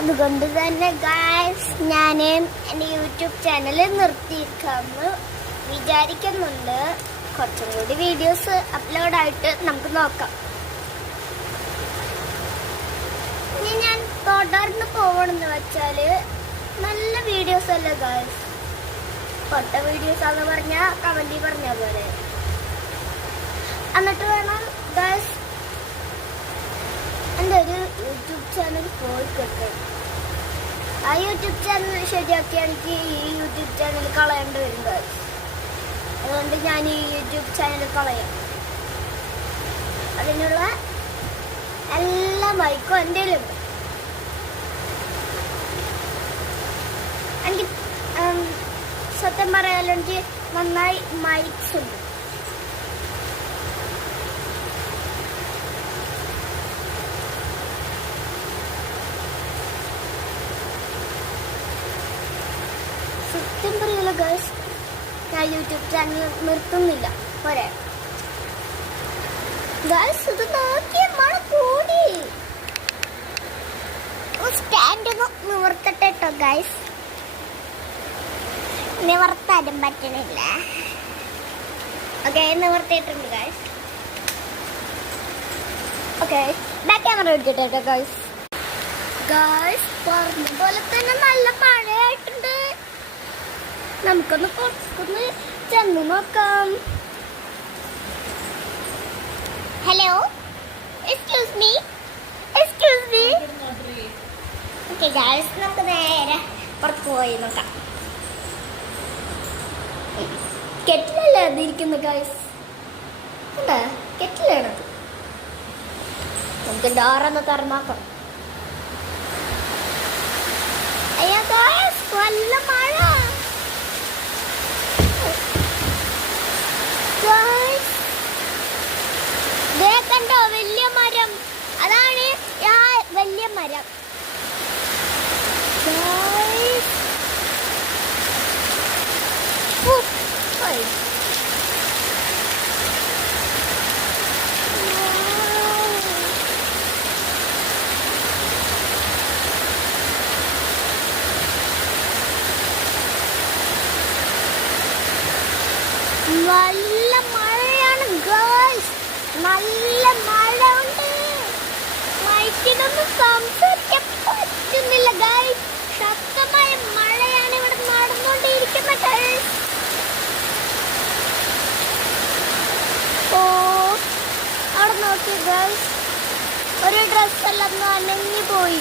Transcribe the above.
അതുകൊണ്ട് തന്നെ ഗായ്സ് ഞാൻ എൻ്റെ യൂട്യൂബ് ചാനൽ നിർത്തിയിരിക്കാമെന്ന് വിചാരിക്കുന്നുണ്ട്. കുറച്ചും കൂടി വീഡിയോസ് അപ്ലോഡായിട്ട് നമുക്ക് നോക്കാം. ഇനി ഞാൻ തുടർന്ന് പോകണമെന്ന് വെച്ചാൽ നല്ല വീഡിയോസ് അല്ലേ ഗായ്സ്, പൊട്ട വീഡിയോസ് ആണെന്ന് പറഞ്ഞാൽ കമൻറ്റിൽ പറഞ്ഞാൽ പോലെ. എന്നിട്ട് വേണം ഗായ്സ് എൻ്റെ ഒരു യൂട്യൂബ് ചാനൽ പോയി കിട്ടും. ആ യൂട്യൂബ് ചാനൽ ശരിയാക്കിയാണെങ്കിൽ ഈ യൂട്യൂബ് ചാനൽ കളയേണ്ടി വരും ഗായ്സ്. അതുകൊണ്ട് ഞാൻ ഈ യൂട്യൂബ് ചാനൽ കളയാം. അതിനുള്ള എല്ലാ മൈക്കും എൻ്റെ ഉണ്ട്. എനിക്ക് സത്യം പറയാലെനിക്ക് നന്നായി മൈക്സ് ഉണ്ട്. സത്യം പറയല്ലോ ഗൈസ്, ഞാൻ യൂട്യൂബ് ചാനൽ നിർത്തുന്നില്ല. പോരെ ഗൈസ്, ഇത് നോക്കിയ മഴ കൂടി. സ്റ്റാൻഡ് നിവർത്തട്ടെ കേട്ടോ ഗൈസ്. നിവർത്താനും പറ്റണില്ല. ഓക്കെ, നിവർത്തിയിട്ടുണ്ട് ഗൈസ്. ഓക്കെ, ബാക്ക് ക്യാമറ എടുത്തിട്ട് കേട്ടോ ഗൈസ്. ഗൈസ് പറഞ്ഞ പോലെ തന്നെ നല്ല മഴയായിട്ടുണ്ട്. നമുക്കൊന്ന് പുറത്തൊന്ന് ചെന്ന് നോക്കാം. Hello, excuse me. Okay guys, നമുക്ക് നേരെ പുറത്ത് പോയി നോക്കാം. കെറ്റിലല്ലേ അതിരിക്കുന്നു ഗൈസ്, എന്താ കെറ്റിലാണത്. നമുക്ക് ഡോറൊന്ന് തുറന്നാക്കാം. അയ്യോ ഗൈസ്, നല്ല മഴ. കണ്ടോ വലിയ മരം, അതാണ് ആ വലിയ മരം. നല്ല മഴയാണ് ഗൈസ്, നല്ല മഴ ഉണ്ട്. മൈക്കിനൊന്നും സംസാരിക്കാൻ പറ്റുന്നില്ല ഗൈസ്. ശക്തമായ മഴയാണ് ഇവിടെ നടന്നുകൊണ്ടിരിക്കുന്നത് ഗൈസ്. ഓ, അവിടെ നോക്കി ഗൈസ്, ഒരു ഡ്രസ്സെല്ലാം നനഞ്ഞു പോയി.